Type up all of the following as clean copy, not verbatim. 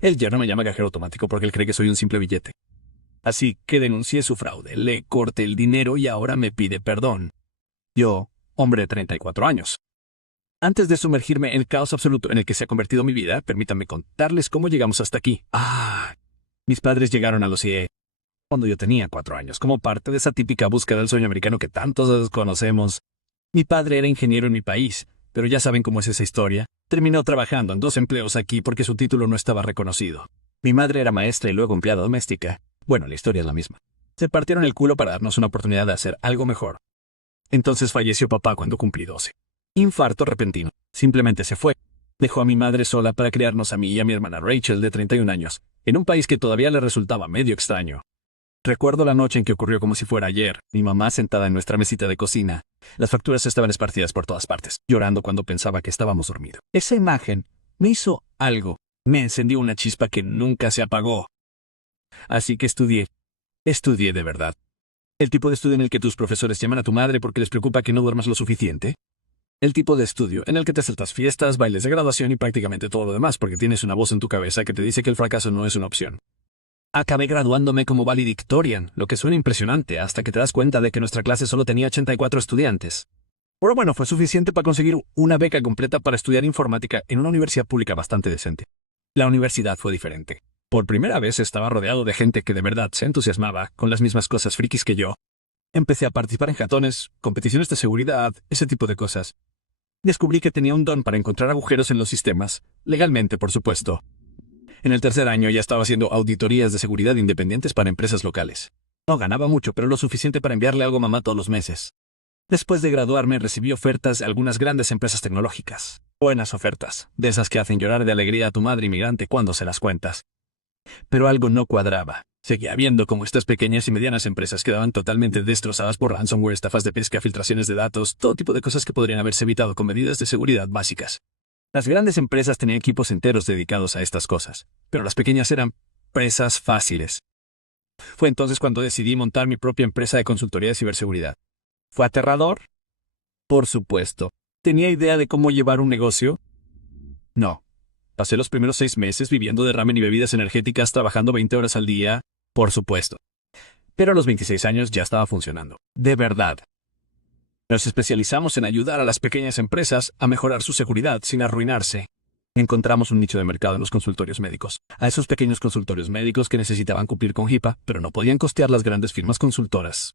El yerno me llama cajero automático porque él cree que soy un simple billete. Así que denuncié su fraude, le corté el dinero y ahora me pide perdón. Yo, hombre de 34 años. Antes de sumergirme en el caos absoluto en el que se ha convertido mi vida, permítanme contarles cómo llegamos hasta aquí. Mis padres llegaron a los IE cuando yo tenía 4 años, como parte de esa típica búsqueda del sueño americano que tantos conocemos. Mi padre era ingeniero en mi país, pero ya saben cómo es esa historia. Terminó trabajando en 2 empleos aquí porque su título no estaba reconocido. Mi madre era maestra y luego empleada doméstica. Bueno, la historia es la misma. Se partieron el culo para darnos una oportunidad de hacer algo mejor. Entonces falleció papá cuando cumplí 12. Infarto repentino. Simplemente se fue. Dejó a mi madre sola para criarnos a mí y a mi hermana Rachel de 31 años, en un país que todavía le resultaba medio extraño. Recuerdo la noche en que ocurrió como si fuera ayer, mi mamá sentada en nuestra mesita de cocina. Las facturas estaban esparcidas por todas partes, llorando cuando pensaba que estábamos dormidos. Esa imagen me hizo algo. Me encendió una chispa que nunca se apagó. Así que estudié. Estudié de verdad. El tipo de estudio en el que tus profesores llaman a tu madre porque les preocupa que no duermas lo suficiente. El tipo de estudio en el que te saltas fiestas, bailes de graduación y prácticamente todo lo demás porque tienes una voz en tu cabeza que te dice que el fracaso no es una opción. Acabé graduándome como valedictorian, lo que suena impresionante hasta que te das cuenta de que nuestra clase solo tenía 84 estudiantes. Pero bueno, fue suficiente para conseguir una beca completa para estudiar informática en una universidad pública bastante decente. La universidad fue diferente. Por primera vez estaba rodeado de gente que de verdad se entusiasmaba con las mismas cosas frikis que yo. Empecé a participar en jatones, competiciones de seguridad, ese tipo de cosas. Descubrí que tenía un don para encontrar agujeros en los sistemas, legalmente, por supuesto. En el tercer año ya estaba haciendo auditorías de seguridad independientes para empresas locales. No ganaba mucho, pero lo suficiente para enviarle algo a mamá todos los meses. Después de graduarme recibí ofertas de algunas grandes empresas tecnológicas. Buenas ofertas, de esas que hacen llorar de alegría a tu madre inmigrante cuando se las cuentas. Pero algo no cuadraba. Seguía viendo cómo estas pequeñas y medianas empresas quedaban totalmente destrozadas por ransomware, estafas de pesca, filtraciones de datos, todo tipo de cosas que podrían haberse evitado con medidas de seguridad básicas. Las grandes empresas tenían equipos enteros dedicados a estas cosas, pero las pequeñas eran presas fáciles. Fue entonces cuando decidí montar mi propia empresa de consultoría de ciberseguridad. ¿Fue aterrador? Por supuesto. ¿Tenía idea de cómo llevar un negocio? No. Pasé los primeros 6 meses viviendo de ramen y bebidas energéticas, trabajando 20 horas al día, por supuesto. Pero a los 26 años ya estaba funcionando. De verdad. Nos especializamos en ayudar a las pequeñas empresas a mejorar su seguridad sin arruinarse. Encontramos un nicho de mercado en los consultorios médicos. A esos pequeños consultorios médicos que necesitaban cumplir con HIPAA, pero no podían costear las grandes firmas consultoras.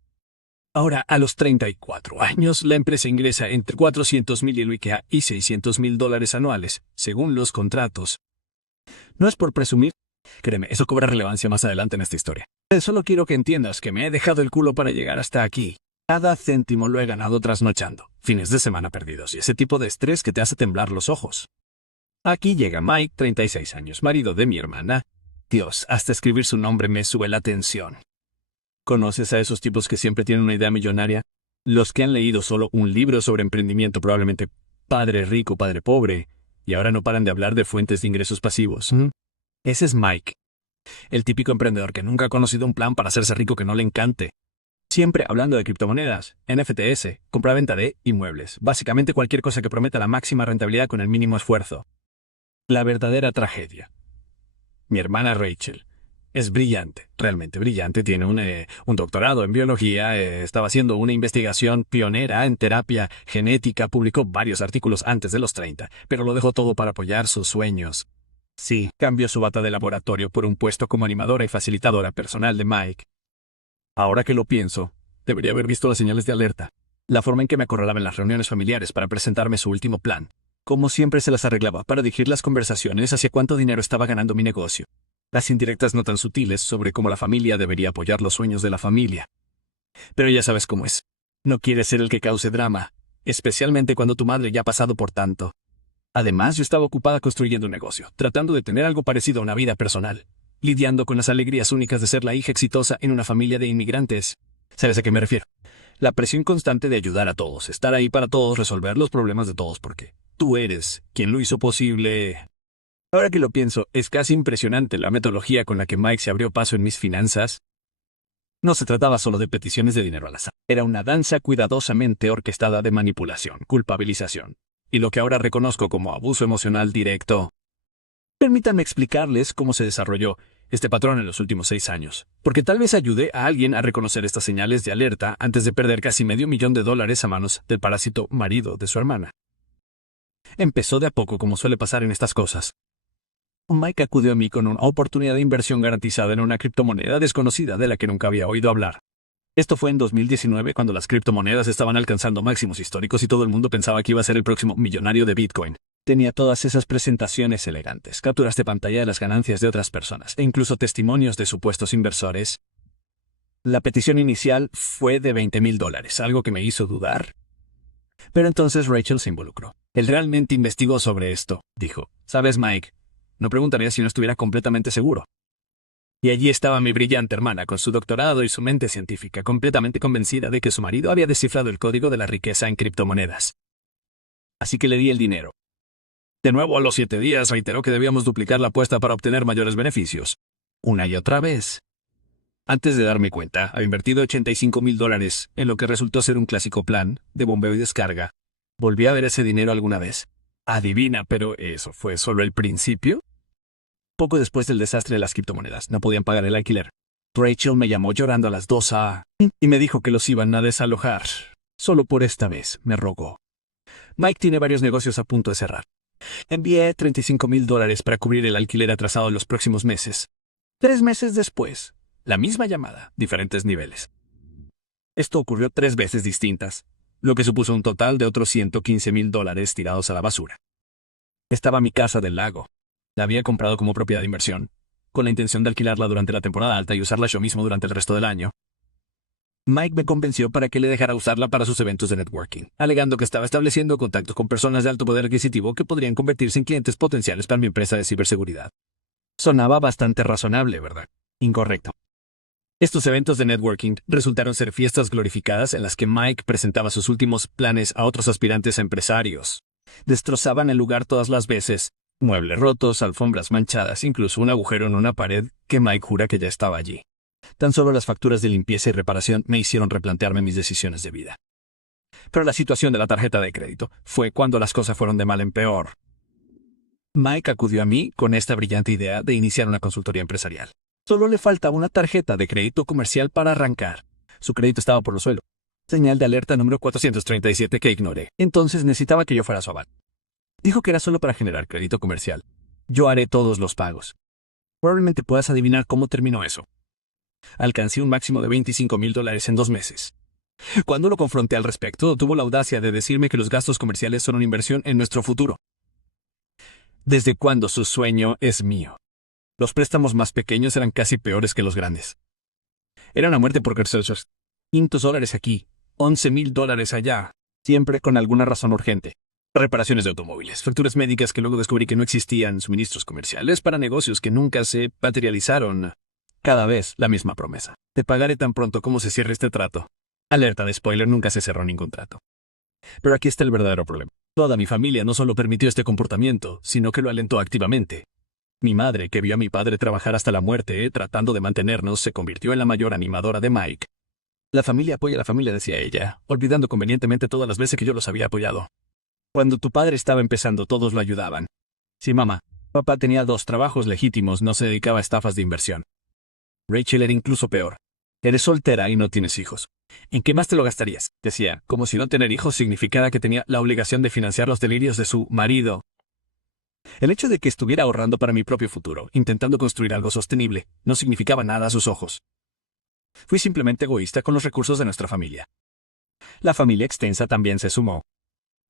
Ahora, a los 34 años, la empresa ingresa entre $400,000 y $600,000 anuales, según los contratos. No es por presumir. Créeme, eso cobra relevancia más adelante en esta historia. Solo quiero que entiendas que me he dejado el culo para llegar hasta aquí. Cada céntimo lo he ganado trasnochando, fines de semana perdidos y ese tipo de estrés que te hace temblar los ojos. Aquí llega Mike, 36 años, marido de mi hermana. Dios, hasta escribir su nombre me sube la tensión. ¿Conoces a esos tipos que siempre tienen una idea millonaria? Los que han leído solo un libro sobre emprendimiento, probablemente Padre Rico, Padre Pobre, y ahora no paran de hablar de fuentes de ingresos pasivos. Ese es Mike. El típico emprendedor que nunca ha conocido un plan para hacerse rico que no le encante. Siempre hablando de criptomonedas, NFTs, compra-venta de inmuebles, básicamente cualquier cosa que prometa la máxima rentabilidad con el mínimo esfuerzo. La verdadera tragedia. Mi hermana Rachel es brillante, realmente brillante, tiene un doctorado en biología, estaba haciendo una investigación pionera en terapia genética, publicó varios artículos antes de los 30, pero lo dejó todo para apoyar sus sueños. Sí, cambió su bata de laboratorio por un puesto como animadora y facilitadora personal de Mike. Ahora que lo pienso, debería haber visto las señales de alerta. La forma en que me acorralaba en las reuniones familiares para presentarme su último plan. Como siempre se las arreglaba para dirigir las conversaciones hacia cuánto dinero estaba ganando mi negocio. Las indirectas no tan sutiles sobre cómo la familia debería apoyar los sueños de la familia. Pero ya sabes cómo es. No quieres ser el que cause drama, especialmente cuando tu madre ya ha pasado por tanto. Además, yo estaba ocupada construyendo un negocio, tratando de tener algo parecido a una vida personal, lidiando con las alegrías únicas de ser la hija exitosa en una familia de inmigrantes. ¿Sabes a qué me refiero? La presión constante de ayudar a todos, estar ahí para todos, resolver los problemas de todos, porque tú eres quien lo hizo posible. Ahora que lo pienso, es casi impresionante la metodología con la que Mike se abrió paso en mis finanzas. No se trataba solo de peticiones de dinero al azar. Era una danza cuidadosamente orquestada de manipulación, culpabilización, y lo que ahora reconozco como abuso emocional directo. Permítanme explicarles cómo se desarrolló este patrón en los últimos 6 años, porque tal vez ayude a alguien a reconocer estas señales de alerta antes de perder casi $500,000 a manos del parásito marido de su hermana. Empezó de a poco, como suele pasar en estas cosas. Mike acudió a mí con una oportunidad de inversión garantizada en una criptomoneda desconocida de la que nunca había oído hablar. Esto fue en 2019, cuando las criptomonedas estaban alcanzando máximos históricos y todo el mundo pensaba que iba a ser el próximo millonario de Bitcoin. Tenía todas esas presentaciones elegantes, capturas de pantalla de las ganancias de otras personas, e incluso testimonios de supuestos inversores. La petición inicial fue de $20,000, algo que me hizo dudar. Pero entonces Rachel se involucró. Él realmente investigó sobre esto, dijo. ¿Sabes, Mike? No preguntaría si no estuviera completamente seguro. Y allí estaba mi brillante hermana, con su doctorado y su mente científica, completamente convencida de que su marido había descifrado el código de la riqueza en criptomonedas. Así que le di el dinero. De nuevo, a los 7 días, reiteró que debíamos duplicar la apuesta para obtener mayores beneficios. Una y otra vez. Antes de darme cuenta, había invertido $85,000 en lo que resultó ser un clásico plan de bombeo y descarga. ¿Volví a ver ese dinero alguna vez? Adivina, pero ¿eso fue solo el principio? Poco después del desastre de las criptomonedas, no podían pagar el alquiler. Rachel me llamó llorando a las 2 a.m. y me dijo que los iban a desalojar. Solo por esta vez, me rogó. Mike tiene varios negocios a punto de cerrar. Envié $35,000 para cubrir el alquiler atrasado en los próximos meses. 3 meses después, la misma llamada, diferentes niveles. Esto ocurrió 3 veces distintas, lo que supuso un total de otros $115,000 tirados a la basura. Estaba mi casa del lago. La había comprado como propiedad de inversión, con la intención de alquilarla durante la temporada alta y usarla yo mismo durante el resto del año. Mike me convenció para que le dejara usarla para sus eventos de networking, alegando que estaba estableciendo contactos con personas de alto poder adquisitivo que podrían convertirse en clientes potenciales para mi empresa de ciberseguridad. Sonaba bastante razonable, ¿verdad? Incorrecto. Estos eventos de networking resultaron ser fiestas glorificadas en las que Mike presentaba sus últimos planes a otros aspirantes a empresarios. Destrozaban el lugar todas las veces. Muebles rotos, alfombras manchadas, incluso un agujero en una pared que Mike jura que ya estaba allí. Tan solo las facturas de limpieza y reparación me hicieron replantearme mis decisiones de vida. Pero la situación de la tarjeta de crédito fue cuando las cosas fueron de mal en peor. Mike acudió a mí con esta brillante idea de iniciar una consultoría empresarial. Solo le faltaba una tarjeta de crédito comercial para arrancar. Su crédito estaba por los suelos. Señal de alerta número 437 que ignoré. Entonces necesitaba que yo fuera su aval. Dijo que era solo para generar crédito comercial. Yo haré todos los pagos. Probablemente puedas adivinar cómo terminó eso. Alcancé un máximo de $25,000 en 2 meses. Cuando lo confronté al respecto, tuvo la audacia de decirme que los gastos comerciales son una inversión en nuestro futuro. ¿Desde cuándo su sueño es mío? Los préstamos más pequeños eran casi peores que los grandes. Era una muerte por $500 aquí, $11,000 allá, siempre con alguna razón urgente. Reparaciones de automóviles, facturas médicas que luego descubrí que no existían, suministros comerciales para negocios que nunca se materializaron. Cada vez la misma promesa. Te pagaré tan pronto como se cierre este trato. Alerta de spoiler, nunca se cerró ningún trato. Pero aquí está el verdadero problema. Toda mi familia no solo permitió este comportamiento, sino que lo alentó activamente. Mi madre, que vio a mi padre trabajar hasta la muerte, tratando de mantenernos, se convirtió en la mayor animadora de Mike. La familia apoya a la familia, decía ella, olvidando convenientemente todas las veces que yo los había apoyado. Cuando tu padre estaba empezando, todos lo ayudaban. Sí, mamá. Papá tenía 2 trabajos legítimos, no se dedicaba a estafas de inversión. Rachel era incluso peor. Eres soltera y no tienes hijos. ¿En qué más te lo gastarías? Decía, como si no tener hijos significara que tenía la obligación de financiar los delirios de su marido. El hecho de que estuviera ahorrando para mi propio futuro, intentando construir algo sostenible, no significaba nada a sus ojos. Fui simplemente egoísta con los recursos de nuestra familia. La familia extensa también se sumó.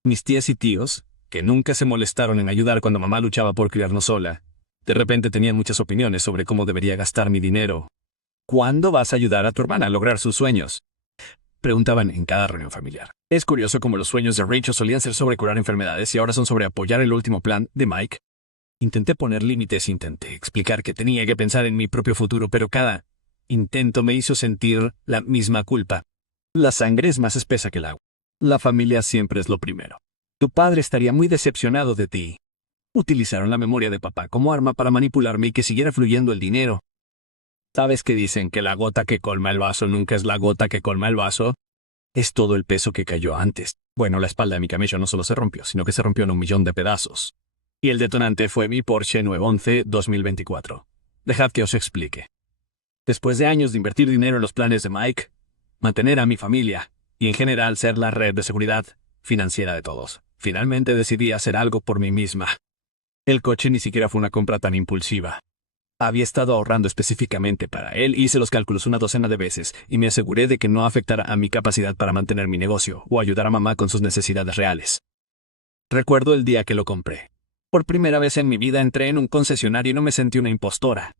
Mis tías y tíos, que nunca se molestaron en ayudar cuando mamá luchaba por criarnos sola, de repente tenían muchas opiniones sobre cómo debería gastar mi dinero. ¿Cuándo vas a ayudar a tu hermana a lograr sus sueños? Preguntaban en cada reunión familiar. Es curioso cómo los sueños de Rachel solían ser sobre curar enfermedades y ahora son sobre apoyar el último plan de Mike. Intenté poner límites, intenté explicar que tenía que pensar en mi propio futuro, pero cada intento me hizo sentir la misma culpa. La sangre es más espesa que el agua. La familia siempre es lo primero. Tu padre estaría muy decepcionado de ti. Utilizaron la memoria de papá como arma para manipularme y que siguiera fluyendo el dinero. ¿Sabes qué dicen? Que la gota que colma el vaso nunca es la gota que colma el vaso. Es todo el peso que cayó antes. Bueno, la espalda de mi camello no solo se rompió, sino que se rompió en 1,000,000 de pedazos. Y el detonante fue mi Porsche 911 2024. Dejad que os explique. Después de años de invertir dinero en los planes de Mike, mantener a mi familia y en general ser la red de seguridad financiera de todos, finalmente decidí hacer algo por mí misma. El coche ni siquiera fue una compra tan impulsiva. Había estado ahorrando específicamente para él, hice los cálculos una docena de veces y me aseguré de que no afectara a mi capacidad para mantener mi negocio o ayudar a mamá con sus necesidades reales. Recuerdo el día que lo compré. Por primera vez en mi vida entré en un concesionario y no me sentí una impostora.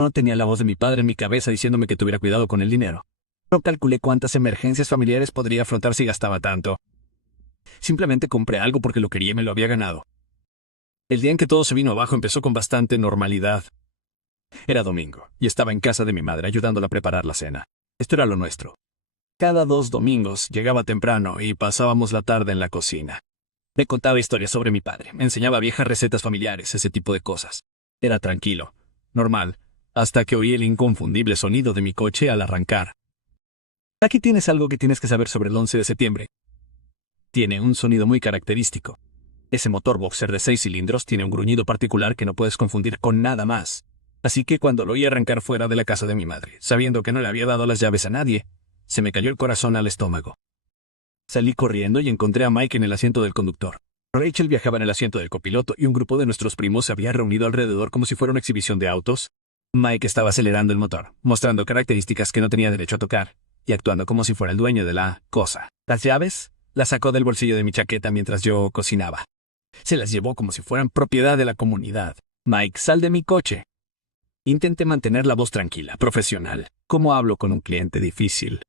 No tenía la voz de mi padre en mi cabeza diciéndome que tuviera cuidado con el dinero. No calculé cuántas emergencias familiares podría afrontar si gastaba tanto. Simplemente compré algo porque lo quería y me lo había ganado. El día en que todo se vino abajo empezó con bastante normalidad. Era domingo, y estaba en casa de mi madre ayudándola a preparar la cena. Esto era lo nuestro. Cada 2 domingos llegaba temprano y pasábamos la tarde en la cocina. Me contaba historias sobre mi padre, me enseñaba viejas recetas familiares, ese tipo de cosas. Era tranquilo, normal, hasta que oí el inconfundible sonido de mi coche al arrancar. Aquí tienes algo que tienes que saber sobre el 11 de septiembre. Tiene un sonido muy característico. Ese motor boxer de 6 cilindros tiene un gruñido particular que no puedes confundir con nada más. Así que cuando lo oí arrancar fuera de la casa de mi madre, sabiendo que no le había dado las llaves a nadie, se me cayó el corazón al estómago. Salí corriendo y encontré a Mike en el asiento del conductor. Rachel viajaba en el asiento del copiloto y un grupo de nuestros primos se había reunido alrededor como si fuera una exhibición de autos. Mike estaba acelerando el motor, mostrando características que no tenía derecho a tocar, y actuando como si fuera el dueño de la cosa. Las llaves las sacó del bolsillo de mi chaqueta mientras yo cocinaba. Se las llevó como si fueran propiedad de la comunidad. Mike, sal de mi coche. Intenté mantener la voz tranquila, profesional, como hablo con un cliente difícil.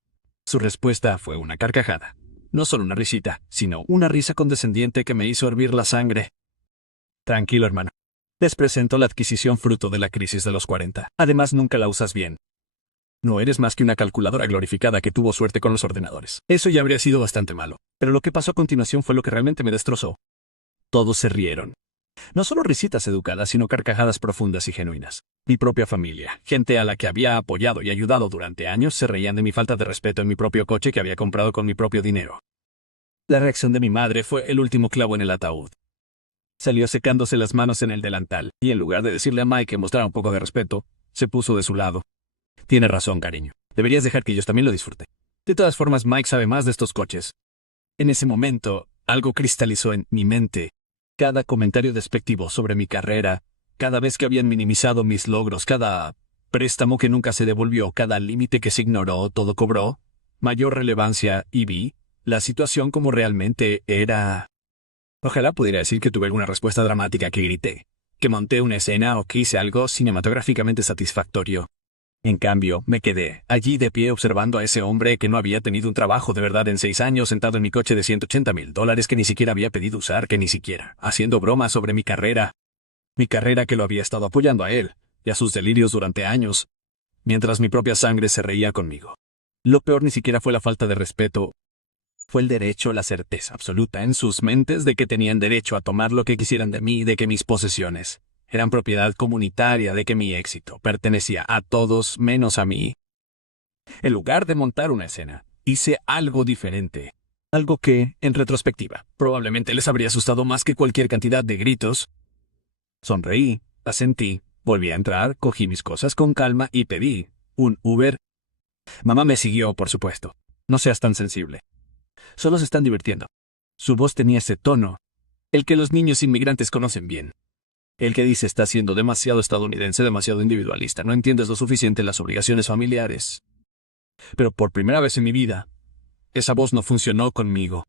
Su respuesta fue una carcajada. No solo una risita, sino una risa condescendiente que me hizo hervir la sangre. Tranquilo, hermano. Les presento la adquisición fruto de la crisis de los 40. Además, nunca la usas bien. No eres más que una calculadora glorificada que tuvo suerte con los ordenadores. Eso ya habría sido bastante malo. Pero lo que pasó a continuación fue lo que realmente me destrozó. Todos se rieron. No solo risitas educadas, sino carcajadas profundas y genuinas. Mi propia familia, gente a la que había apoyado y ayudado durante años, se reían de mi falta de respeto en mi propio coche que había comprado con mi propio dinero. La reacción de mi madre fue el último clavo en el ataúd. Salió secándose las manos en el delantal, y en lugar de decirle a Mike que mostrara un poco de respeto, se puso de su lado. Tienes razón, cariño. Deberías dejar que ellos también lo disfruten. De todas formas, Mike sabe más de estos coches. En ese momento, algo cristalizó en mi mente. Cada comentario despectivo sobre mi carrera, cada vez que habían minimizado mis logros, cada préstamo que nunca se devolvió, cada límite que se ignoró, todo cobró mayor relevancia y vi la situación como realmente era. Ojalá pudiera decir que tuve alguna respuesta dramática, que grité, que monté una escena o que hice algo cinematográficamente satisfactorio. En cambio, me quedé allí de pie observando a ese hombre que no había tenido un trabajo de verdad en 6 años, sentado en mi coche de $180,000 que ni siquiera había pedido usar, que ni siquiera, haciendo bromas sobre mi carrera que lo había estado apoyando a él y a sus delirios durante años, mientras mi propia sangre se reía conmigo. Lo peor ni siquiera fue la falta de respeto, fue el derecho, la certeza absoluta en sus mentes de que tenían derecho a tomar lo que quisieran de mí, de que mis posesiones eran propiedad comunitaria, de que mi éxito pertenecía a todos menos a mí. En lugar de montar una escena, hice algo diferente. Algo que, en retrospectiva, probablemente les habría asustado más que cualquier cantidad de gritos. Sonreí, asentí, volví a entrar, cogí mis cosas con calma y pedí un Uber. Mamá me siguió, por supuesto. No seas tan sensible. Solo se están divirtiendo. Su voz tenía ese tono, el que los niños inmigrantes conocen bien. El que dice está siendo demasiado estadounidense, demasiado individualista, no entiendes lo suficiente las obligaciones familiares. Pero por primera vez en mi vida, esa voz no funcionó conmigo.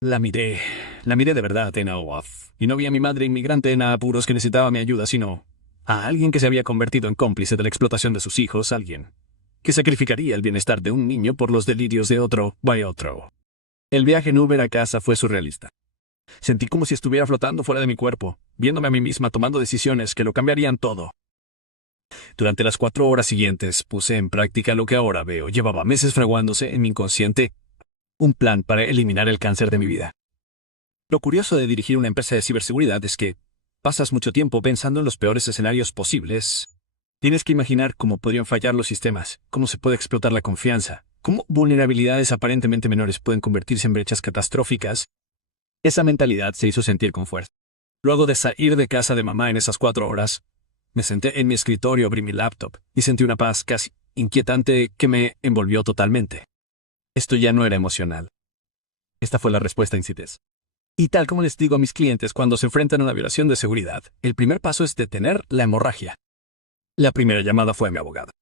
La miré de verdad en off, y no vi a mi madre inmigrante en apuros que necesitaba mi ayuda, sino a alguien que se había convertido en cómplice de la explotación de sus hijos, alguien que sacrificaría el bienestar de un niño por los delirios de otro. El viaje en Uber a casa fue surrealista. Sentí como si estuviera flotando fuera de mi cuerpo, viéndome a mí misma tomando decisiones que lo cambiarían todo. Durante las 4 horas siguientes puse en práctica lo que ahora veo. Llevaba meses fraguándose en mi inconsciente un plan para eliminar el cáncer de mi vida. Lo curioso de dirigir una empresa de ciberseguridad es que pasas mucho tiempo pensando en los peores escenarios posibles. Tienes que imaginar cómo podrían fallar los sistemas, cómo se puede explotar la confianza, cómo vulnerabilidades aparentemente menores pueden convertirse en brechas catastróficas. Esa mentalidad se hizo sentir con fuerza. Luego de salir de casa de mamá en esas 4 horas, me senté en mi escritorio, abrí mi laptop y sentí una paz casi inquietante que me envolvió totalmente. Esto ya no era emocional. Esta fue la respuesta in CITES. Y tal como les digo a mis clientes cuando se enfrentan a una violación de seguridad, el primer paso es detener la hemorragia. La primera llamada fue a mi abogado.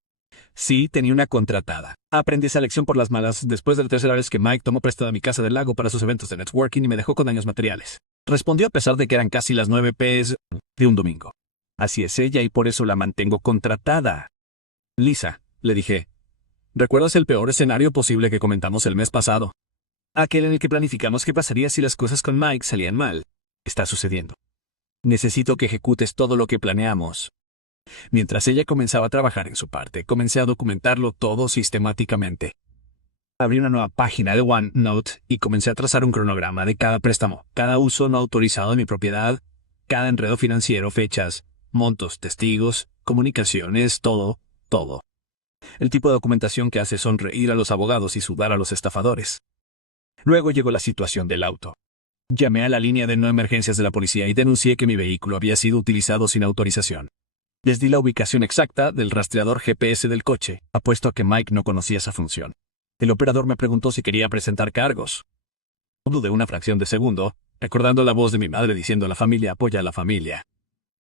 Sí, tenía una contratada. Aprendí esa lección por las malas después de la tercera vez que Mike tomó prestada mi casa del lago para sus eventos de networking y me dejó con daños materiales. Respondió a pesar de que eran casi las 9 p.m. de un domingo. Así es ella y por eso la mantengo contratada. Lisa, le dije, ¿recuerdas el peor escenario posible que comentamos el mes pasado? Aquel en el que planificamos qué pasaría si las cosas con Mike salían mal. Está sucediendo. Necesito que ejecutes todo lo que planeamos. Mientras ella comenzaba a trabajar en su parte, comencé a documentarlo todo sistemáticamente. Abrí una nueva página de OneNote y comencé a trazar un cronograma de cada préstamo, cada uso no autorizado de mi propiedad, cada enredo financiero, fechas, montos, testigos, comunicaciones, todo. El tipo de documentación que hace sonreír a los abogados y sudar a los estafadores. Luego llegó la situación del auto. Llamé a la línea de no emergencias de la policía y denuncié que mi vehículo había sido utilizado sin autorización. Les di la ubicación exacta del rastreador GPS del coche, apuesto a que Mike no conocía esa función. El operador me preguntó si quería presentar cargos. Dudé una fracción de segundo, recordando la voz de mi madre diciendo: la familia apoya a la familia.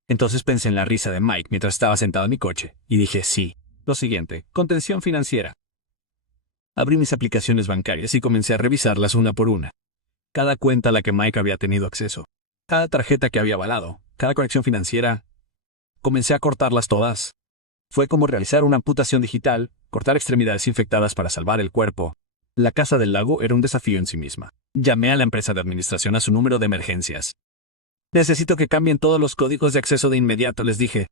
Entonces pensé en la risa de Mike mientras estaba sentado en mi coche, y dije sí. Lo siguiente, contención financiera. Abrí mis aplicaciones bancarias y comencé a revisarlas una por una. Cada cuenta a la que Mike había tenido acceso, cada tarjeta que había avalado, cada conexión financiera. Comencé a cortarlas todas. Fue como realizar una amputación digital, cortar extremidades infectadas para salvar el cuerpo. La casa del lago era un desafío en sí misma. Llamé a la empresa de administración a su número de emergencias. Necesito que cambien todos los códigos de acceso de inmediato, les dije.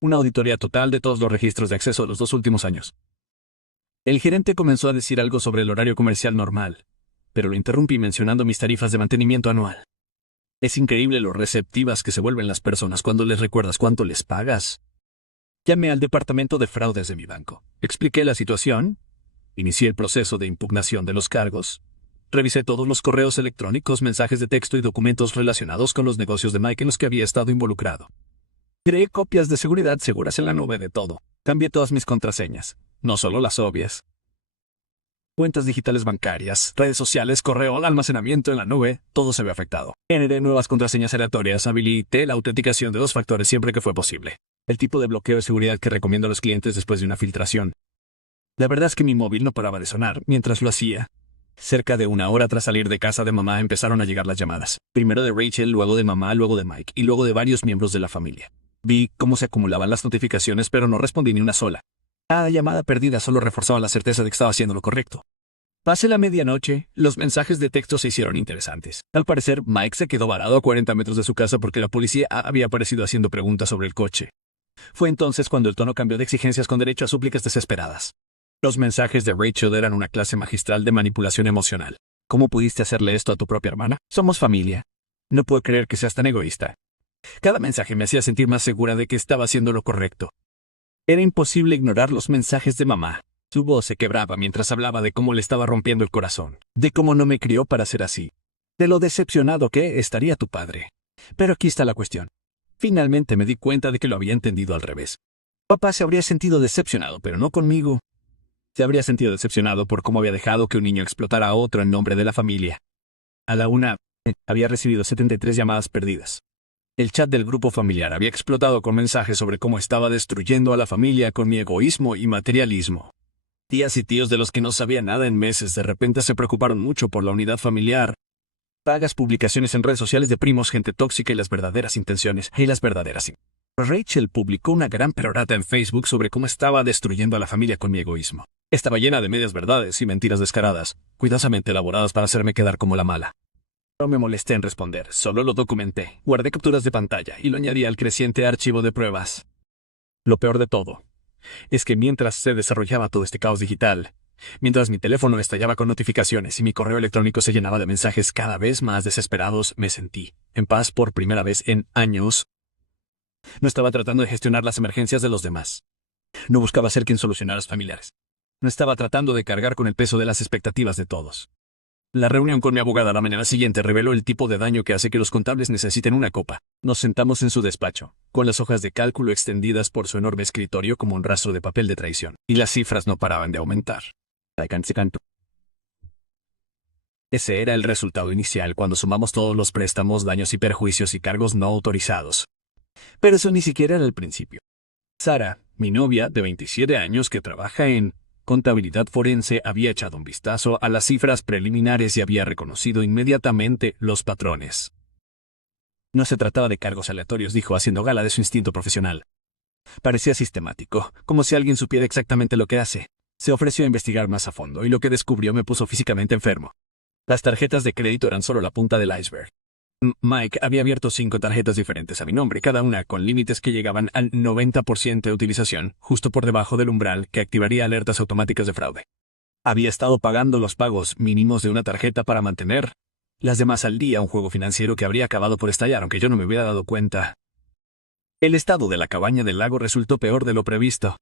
Una auditoría total de todos los registros de acceso de los 2 últimos años. El gerente comenzó a decir algo sobre el horario comercial normal, pero lo interrumpí mencionando mis tarifas de mantenimiento anual. Es increíble lo receptivas que se vuelven las personas cuando les recuerdas cuánto les pagas. Llamé al departamento de fraudes de mi banco. Expliqué la situación. Inicié el proceso de impugnación de los cargos. Revisé todos los correos electrónicos, mensajes de texto y documentos relacionados con los negocios de Mike en los que había estado involucrado. Creé copias de seguridad seguras en la nube de todo. Cambié todas mis contraseñas, no solo las obvias. Cuentas digitales bancarias, redes sociales, correo, almacenamiento en la nube, todo se ve afectado. Generé nuevas contraseñas aleatorias, habilité la autenticación de 2 factores siempre que fue posible. El tipo de bloqueo de seguridad que recomiendo a los clientes después de una filtración. La verdad es que mi móvil no paraba de sonar mientras lo hacía. Cerca de 1 hora tras salir de casa de mamá empezaron a llegar las llamadas. Primero de Rachel, luego de mamá, luego de Mike y luego de varios miembros de la familia. Vi cómo se acumulaban las notificaciones, pero no respondí ni una sola. Cada llamada perdida solo reforzaba la certeza de que estaba haciendo lo correcto. Pasé la medianoche, los mensajes de texto se hicieron interesantes. Al parecer, Mike se quedó varado a 40 metros de su casa porque la policía había aparecido haciendo preguntas sobre el coche. Fue entonces cuando el tono cambió de exigencias con derecho a súplicas desesperadas. Los mensajes de Rachel eran una clase magistral de manipulación emocional. ¿Cómo pudiste hacerle esto a tu propia hermana? Somos familia. No puedo creer que seas tan egoísta. Cada mensaje me hacía sentir más segura de que estaba haciendo lo correcto. Era imposible ignorar los mensajes de mamá. Su voz se quebraba mientras hablaba de cómo le estaba rompiendo el corazón, de cómo no me crió para ser así, de lo decepcionado que estaría tu padre. Pero aquí está la cuestión. Finalmente me di cuenta de que lo había entendido al revés. Papá se habría sentido decepcionado, pero no conmigo. Se habría sentido decepcionado por cómo había dejado que un niño explotara a otro en nombre de la familia. A la 1 había recibido 73 llamadas perdidas. El chat del grupo familiar había explotado con mensajes sobre cómo estaba destruyendo a la familia con mi egoísmo y materialismo. Tías y tíos de los que no sabía nada en meses de repente se preocuparon mucho por la unidad familiar. Vagas publicaciones en redes sociales de primos, gente tóxica y las verdaderas intenciones. Rachel publicó una gran perorata en Facebook sobre cómo estaba destruyendo a la familia con mi egoísmo. Estaba llena de medias verdades y mentiras descaradas, cuidadosamente elaboradas para hacerme quedar como la mala. No me molesté en responder, solo lo documenté, guardé capturas de pantalla y lo añadí al creciente archivo de pruebas. Lo peor de todo es que mientras se desarrollaba todo este caos digital, mientras mi teléfono estallaba con notificaciones y mi correo electrónico se llenaba de mensajes cada vez más desesperados, me sentí en paz por primera vez en años. No estaba tratando de gestionar las emergencias de los demás. No buscaba ser quien solucionara a los familiares. No estaba tratando de cargar con el peso de las expectativas de todos. La reunión con mi abogada la mañana siguiente reveló el tipo de daño que hace que los contables necesiten una copa. Nos sentamos en su despacho, con las hojas de cálculo extendidas por su enorme escritorio como un rastro de papel de traición, y las cifras no paraban de aumentar. Ese era el resultado inicial cuando sumamos todos los préstamos, daños y perjuicios y cargos no autorizados. Pero eso ni siquiera era el principio. Sara, mi novia de 27 años que trabaja en contabilidad forense, había echado un vistazo a las cifras preliminares y había reconocido inmediatamente los patrones. No se trataba de cargos aleatorios, dijo, haciendo gala de su instinto profesional. Parecía sistemático, como si alguien supiera exactamente lo que hace. Se ofreció a investigar más a fondo y lo que descubrió me puso físicamente enfermo. Las tarjetas de crédito eran solo la punta del iceberg. Mike había abierto 5 tarjetas diferentes a mi nombre, cada una con límites que llegaban al 90% de utilización, justo por debajo del umbral que activaría alertas automáticas de fraude. Había estado pagando los pagos mínimos de una tarjeta para mantener las demás al día, un juego financiero que habría acabado por estallar aunque yo no me hubiera dado cuenta. El estado de la cabaña del lago resultó peor de lo previsto.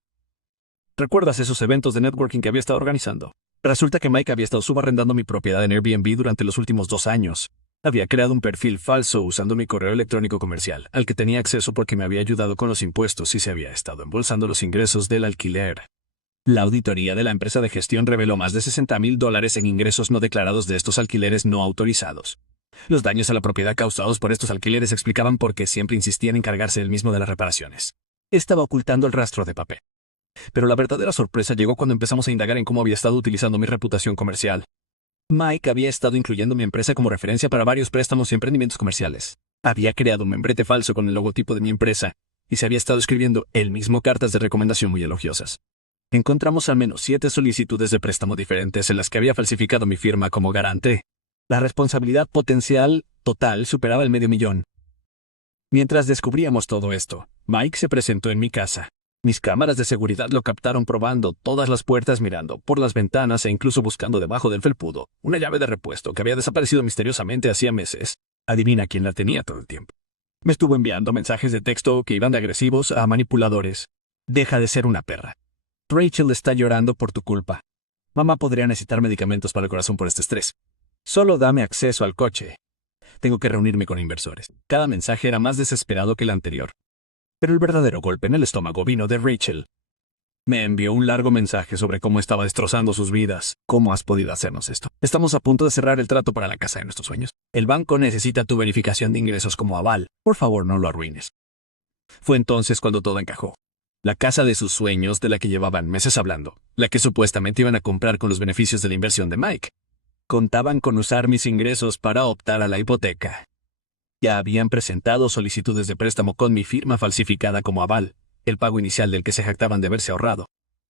¿Recuerdas esos eventos de networking que había estado organizando? Resulta que Mike había estado subarrendando mi propiedad en Airbnb durante los últimos 2 años. Había creado un perfil falso usando mi correo electrónico comercial, al que tenía acceso porque me había ayudado con los impuestos y se había estado embolsando los ingresos del alquiler. La auditoría de la empresa de gestión reveló más de $60,000 en ingresos no declarados de estos alquileres no autorizados. Los daños a la propiedad causados por estos alquileres explicaban por qué siempre insistía en encargarse él mismo de las reparaciones. Estaba ocultando el rastro de papel. Pero la verdadera sorpresa llegó cuando empezamos a indagar en cómo había estado utilizando mi reputación comercial. Mike había estado incluyendo mi empresa como referencia para varios préstamos y emprendimientos comerciales. Había creado un membrete falso con el logotipo de mi empresa y se había estado escribiendo él mismo cartas de recomendación muy elogiosas. Encontramos al menos 7 solicitudes de préstamo diferentes en las que había falsificado mi firma como garante. La responsabilidad potencial total superaba el $500,000. Mientras descubríamos todo esto, Mike se presentó en mi casa. Mis cámaras de seguridad lo captaron probando todas las puertas, mirando por las ventanas e incluso buscando debajo del felpudo una llave de repuesto que había desaparecido misteriosamente hacía meses. Adivina quién la tenía todo el tiempo. Me estuvo enviando mensajes de texto que iban de agresivos a manipuladores. Deja de ser una perra. Rachel está llorando por tu culpa. Mamá podría necesitar medicamentos para el corazón por este estrés. Solo dame acceso al coche. Tengo que reunirme con inversores. Cada mensaje era más desesperado que el anterior. Pero el verdadero golpe en el estómago vino de Rachel. Me envió un largo mensaje sobre cómo estaba destrozando sus vidas. ¿Cómo has podido hacernos esto? Estamos a punto de cerrar el trato para la casa de nuestros sueños. El banco necesita tu verificación de ingresos como aval. Por favor, no lo arruines. Fue entonces cuando todo encajó. La casa de sus sueños de la que llevaban meses hablando, la que supuestamente iban a comprar con los beneficios de la inversión de Mike. Contaban con usar mis ingresos para optar a la hipoteca. Ya habían presentado solicitudes de préstamo con mi firma falsificada como aval, el pago inicial del que se jactaban de haberse ahorrado.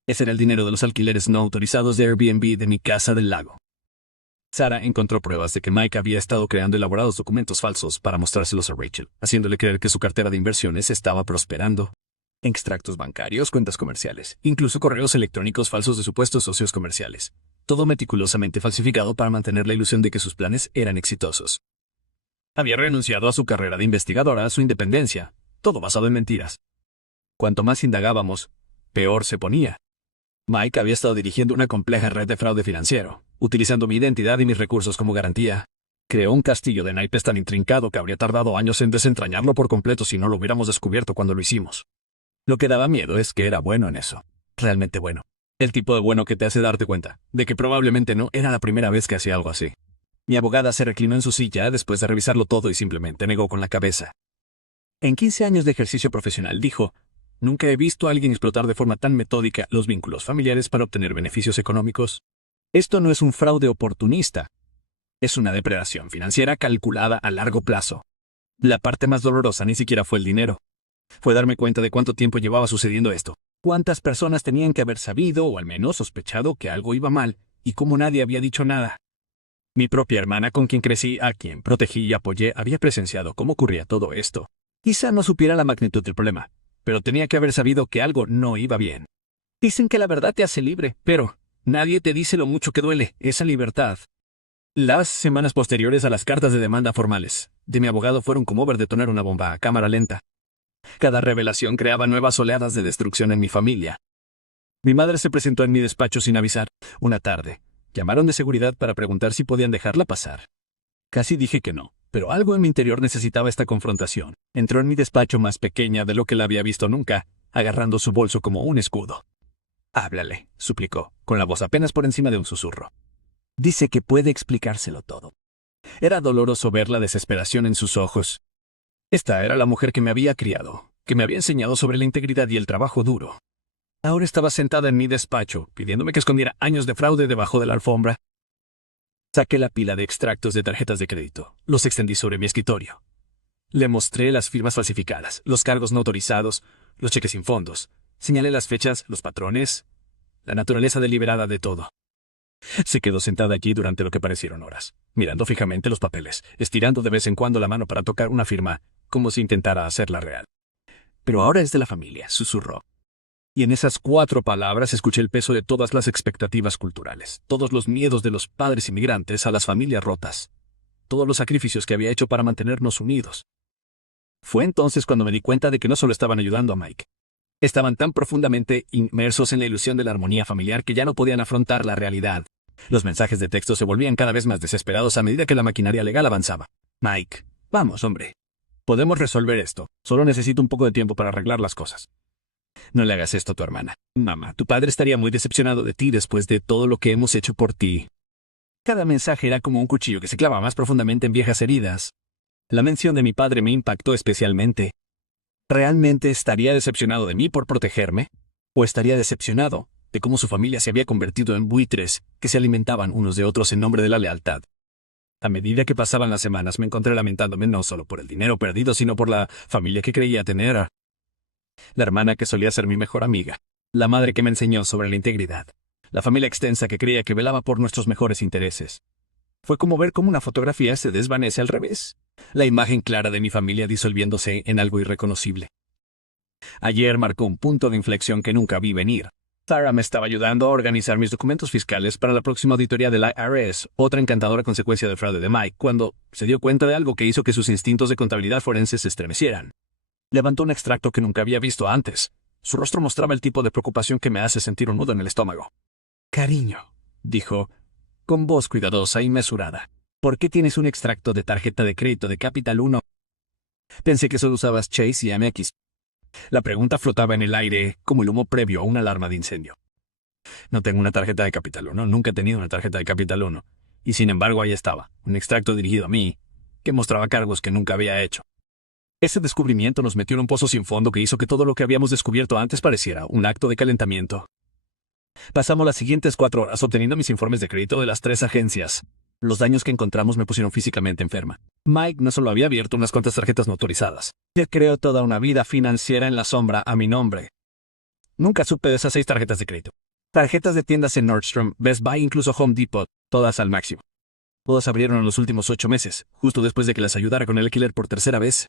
Ese era el dinero de los alquileres no autorizados de Airbnb de mi casa del lago. Sara encontró pruebas de que Mike había estado creando elaborados documentos falsos para mostrárselos a Rachel, haciéndole creer que su cartera de inversiones estaba prosperando. Extractos bancarios, cuentas comerciales, incluso correos electrónicos falsos de supuestos socios comerciales. Todo meticulosamente falsificado para mantener la ilusión de que sus planes eran exitosos. Había renunciado a su carrera de investigadora, a su independencia, todo basado en mentiras. Cuanto más indagábamos, peor se ponía. Mike había estado dirigiendo una compleja red de fraude financiero, utilizando mi identidad y mis recursos como garantía. Creó un castillo de naipes tan intrincado que habría tardado años en desentrañarlo por completo si no lo hubiéramos descubierto cuando lo hicimos. Lo que daba miedo es que era bueno en eso. Realmente bueno. El tipo de bueno que te hace darte cuenta de que probablemente no era la primera vez que hacía algo así. Mi abogada se reclinó en su silla después de revisarlo todo y simplemente negó con la cabeza. En 15 años de ejercicio profesional, dijo, nunca he visto a alguien explotar de forma tan metódica los vínculos familiares para obtener beneficios económicos. Esto no es un fraude oportunista. Es una depredación financiera calculada a largo plazo. La parte más dolorosa ni siquiera fue el dinero. Fue darme cuenta de cuánto tiempo llevaba sucediendo esto. Cuántas personas tenían que haber sabido o al menos sospechado que algo iba mal y cómo nadie había dicho nada. Mi propia hermana, con quien crecí, a quien protegí y apoyé, había presenciado cómo ocurría todo esto. Quizá no supiera la magnitud del problema, pero tenía que haber sabido que algo no iba bien. Dicen que la verdad te hace libre, pero nadie te dice lo mucho que duele esa libertad. Las semanas posteriores a las cartas de demanda formales de mi abogado fueron como ver detonar una bomba a cámara lenta. Cada revelación creaba nuevas oleadas de destrucción en mi familia. Mi madre se presentó en mi despacho sin avisar. Una tarde, Llamaron de seguridad para preguntar si podían dejarla pasar. Casi dije que no, pero algo en mi interior necesitaba esta confrontación. Entró en mi despacho más pequeña de lo que la había visto nunca, agarrando su bolso como un escudo. «Háblale», suplicó, con la voz apenas por encima de un susurro. «Dice que puede explicárselo todo». Era doloroso ver la desesperación en sus ojos. Esta era la mujer que me había criado, que me había enseñado sobre la integridad y el trabajo duro. Ahora estaba sentada en mi despacho, pidiéndome que escondiera años de fraude debajo de la alfombra. Saqué la pila de extractos de tarjetas de crédito. Los extendí sobre mi escritorio. Le mostré las firmas falsificadas, los cargos no autorizados, los cheques sin fondos. Señalé las fechas, los patrones, la naturaleza deliberada de todo. Se quedó sentada allí durante lo que parecieron horas, mirando fijamente los papeles, estirando de vez en cuando la mano para tocar una firma, como si intentara hacerla real. «Pero ahora es de la familia», susurró. Y en esas 4 palabras escuché el peso de todas las expectativas culturales, todos los miedos de los padres inmigrantes a las familias rotas, todos los sacrificios que había hecho para mantenernos unidos. Fue entonces cuando me di cuenta de que no solo estaban ayudando a Mike. Estaban tan profundamente inmersos en la ilusión de la armonía familiar que ya no podían afrontar la realidad. Los mensajes de texto se volvían cada vez más desesperados a medida que la maquinaria legal avanzaba. «Mike, vamos, hombre. Podemos resolver esto. Solo necesito un poco de tiempo para arreglar las cosas. No le hagas esto a tu hermana. Mamá, tu padre estaría muy decepcionado de ti después de todo lo que hemos hecho por ti». Cada mensaje era como un cuchillo que se clava más profundamente en viejas heridas. La mención de mi padre me impactó especialmente. ¿Realmente estaría decepcionado de mí por protegerme? ¿O estaría decepcionado de cómo su familia se había convertido en buitres que se alimentaban unos de otros en nombre de la lealtad? A medida que pasaban las semanas me encontré lamentándome no solo por el dinero perdido, sino por la familia que creía tener. La hermana que solía ser mi mejor amiga. La madre que me enseñó sobre la integridad. La familia extensa que creía que velaba por nuestros mejores intereses. Fue como ver cómo una fotografía se desvanece al revés. La imagen clara de mi familia disolviéndose en algo irreconocible. Ayer marcó un punto de inflexión que nunca vi venir. Sarah me estaba ayudando a organizar mis documentos fiscales para la próxima auditoría de la IRS, otra encantadora consecuencia del fraude de Mike, cuando se dio cuenta de algo que hizo que sus instintos de contabilidad forense se estremecieran. Levantó un extracto que nunca había visto antes. Su rostro mostraba el tipo de preocupación que me hace sentir un nudo en el estómago. «Cariño», dijo, con voz cuidadosa y mesurada, «¿por qué tienes un extracto de tarjeta de crédito de Capital 1? Pensé que solo usabas Chase y Amex». La pregunta flotaba en el aire como el humo previo a una alarma de incendio. No tengo una tarjeta de Capital 1, nunca he tenido una tarjeta de Capital 1. Y sin embargo ahí estaba, un extracto dirigido a mí, que mostraba cargos que nunca había hecho. Ese descubrimiento nos metió en un pozo sin fondo que hizo que todo lo que habíamos descubierto antes pareciera un acto de calentamiento. Pasamos las siguientes 4 horas obteniendo mis informes de crédito de las 3 agencias. Los daños que encontramos me pusieron físicamente enferma. Mike no solo había abierto unas cuantas tarjetas no autorizadas. Él creó toda una vida financiera en la sombra a mi nombre. Nunca supe de esas 6 tarjetas de crédito. Tarjetas de tiendas en Nordstrom, Best Buy, incluso Home Depot, todas al máximo. Todas abrieron en los últimos 8 meses, justo después de que las ayudara con el alquiler por tercera vez.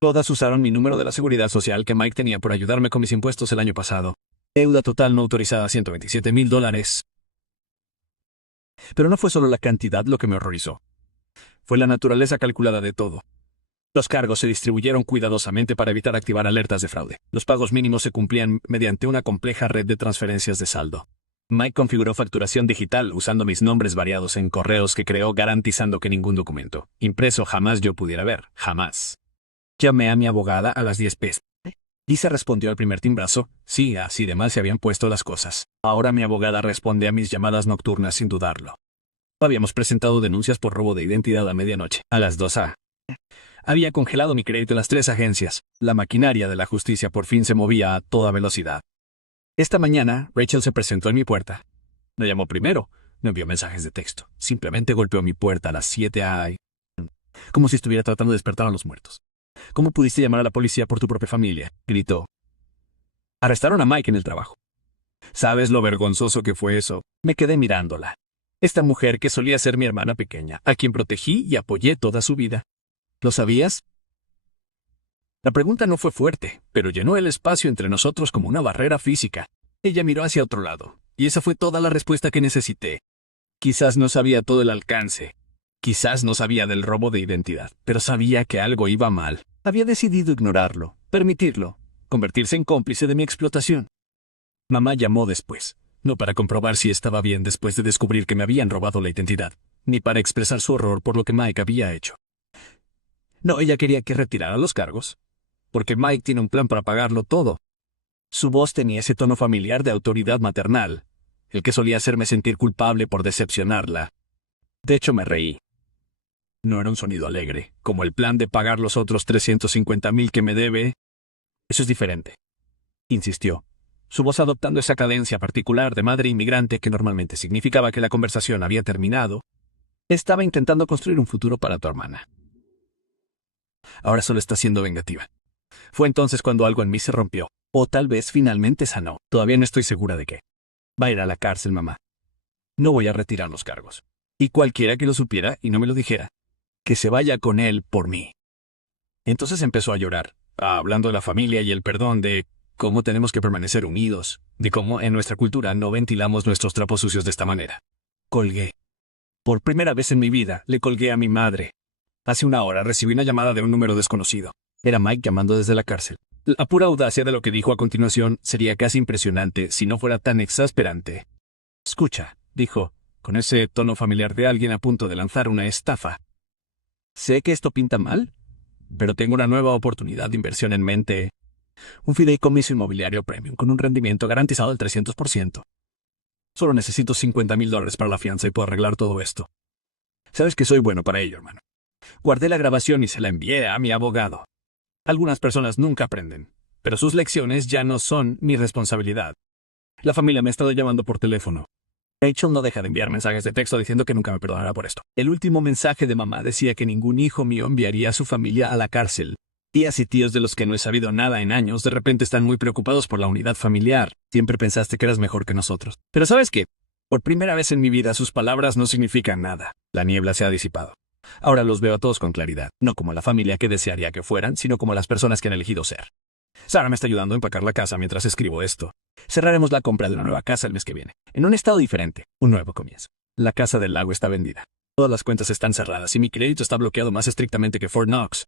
Todas usaron mi número de la seguridad social que Mike tenía por ayudarme con mis impuestos el año pasado. Deuda total no autorizada, $127,000. Pero no fue solo la cantidad lo que me horrorizó. Fue la naturaleza calculada de todo. Los cargos se distribuyeron cuidadosamente para evitar activar alertas de fraude. Los pagos mínimos se cumplían mediante una compleja red de transferencias de saldo. Mike configuró facturación digital usando mis nombres variados en correos que creó, garantizando que ningún documento impreso jamás yo pudiera ver. Jamás. Llamé a mi abogada a las 10 p.m. Lisa respondió al primer timbrazo. Sí, así de mal se habían puesto las cosas. Ahora mi abogada responde a mis llamadas nocturnas sin dudarlo. Habíamos presentado denuncias por robo de identidad a medianoche. A las 2 a.m. Había congelado mi crédito en las 3 agencias. La maquinaria de la justicia por fin se movía a toda velocidad. Esta mañana, Rachel se presentó en mi puerta. No llamó primero, no envió mensajes de texto. Simplemente golpeó mi puerta a las 7 a.m. Como si estuviera tratando de despertar a los muertos. «¿Cómo pudiste llamar a la policía por tu propia familia?», gritó. «Arrestaron a Mike en el trabajo». ¿Sabes lo vergonzoso que fue eso? Me quedé mirándola. Esta mujer que solía ser mi hermana pequeña, a quien protegí y apoyé toda su vida. ¿Lo sabías? La pregunta no fue fuerte, pero llenó el espacio entre nosotros como una barrera física. Ella miró hacia otro lado, y esa fue toda la respuesta que necesité. Quizás no sabía todo el alcance. Quizás no sabía del robo de identidad, pero sabía que algo iba mal. Había decidido ignorarlo, permitirlo, convertirse en cómplice de mi explotación. Mamá llamó después. No para comprobar si estaba bien después de descubrir que me habían robado la identidad, ni para expresar su horror por lo que Mike había hecho. No, ella quería que retirara los cargos, porque Mike tiene un plan para pagarlo todo. Su voz tenía ese tono familiar de autoridad maternal, el que solía hacerme sentir culpable por decepcionarla. De hecho, me reí. No era un sonido alegre, como el plan de pagar los otros 350,000 que me debe. Eso es diferente, insistió, su voz adoptando esa cadencia particular de madre inmigrante que normalmente significaba que la conversación había terminado. Estaba intentando construir un futuro para tu hermana. Ahora solo está siendo vengativa. Fue entonces cuando algo en mí se rompió, o tal vez finalmente sanó. Todavía no estoy segura de qué. Va a ir a la cárcel, mamá. No voy a retirar los cargos. Y cualquiera que lo supiera y no me lo dijera, que se vaya con él por mí. Entonces empezó a llorar, hablando de la familia y el perdón, de cómo tenemos que permanecer unidos, de cómo en nuestra cultura no ventilamos nuestros trapos sucios de esta manera. Colgué. Por primera vez en mi vida, le colgué a mi madre. Hace una hora recibí una llamada de un número desconocido. Era Mike llamando desde la cárcel. La pura audacia de lo que dijo a continuación sería casi impresionante si no fuera tan exasperante. Escucha, dijo, con ese tono familiar de alguien a punto de lanzar una estafa. Sé que esto pinta mal, pero tengo una nueva oportunidad de inversión en mente. Un fideicomiso inmobiliario premium con un rendimiento garantizado del 300%. Solo necesito $50,000 para la fianza y puedo arreglar todo esto. Sabes que soy bueno para ello, hermano. Guardé la grabación y se la envié a mi abogado. Algunas personas nunca aprenden, pero sus lecciones ya no son mi responsabilidad. La familia me ha estado llamando por teléfono. Rachel no deja de enviar mensajes de texto diciendo que nunca me perdonará por esto. El último mensaje de mamá decía que ningún hijo mío enviaría a su familia a la cárcel. Tías y tíos de los que no he sabido nada en años de repente están muy preocupados por la unidad familiar. Siempre pensaste que eras mejor que nosotros. Pero ¿sabes qué? Por primera vez en mi vida sus palabras no significan nada. La niebla se ha disipado. Ahora los veo a todos con claridad, no como la familia que desearía que fueran, sino como las personas que han elegido ser. Sara me está ayudando a empacar la casa mientras escribo esto. Cerraremos la compra de una nueva casa el mes que viene, en un estado diferente, un nuevo comienzo. La casa del lago está vendida. Todas las cuentas están cerradas y mi crédito está bloqueado más estrictamente que Fort Knox.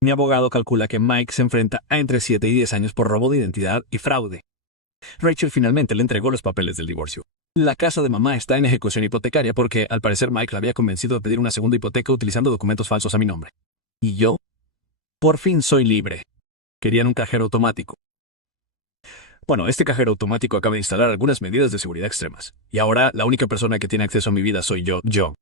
Mi abogado calcula que Mike se enfrenta a entre 7 y 10 años por robo de identidad y fraude. Rachel finalmente le entregó los papeles del divorcio. La casa de mamá está en ejecución hipotecaria porque, al parecer, Mike la había convencido de pedir una segunda hipoteca utilizando documentos falsos a mi nombre. ¿Y yo? Por fin soy libre. Querían un cajero automático. Bueno, este cajero automático acaba de instalar algunas medidas de seguridad extremas. Y ahora, la única persona que tiene acceso a mi vida soy yo.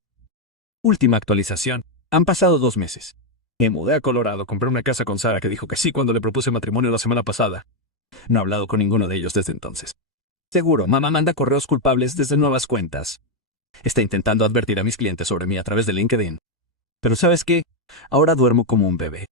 Última actualización. Han pasado 2 meses. Me mudé a Colorado, compré una casa con Sara que dijo que sí cuando le propuse matrimonio la semana pasada. No he hablado con ninguno de ellos desde entonces. Seguro, mamá manda correos culpables desde nuevas cuentas. Está intentando advertir a mis clientes sobre mí a través de LinkedIn. Pero ¿sabes qué? Ahora duermo como un bebé.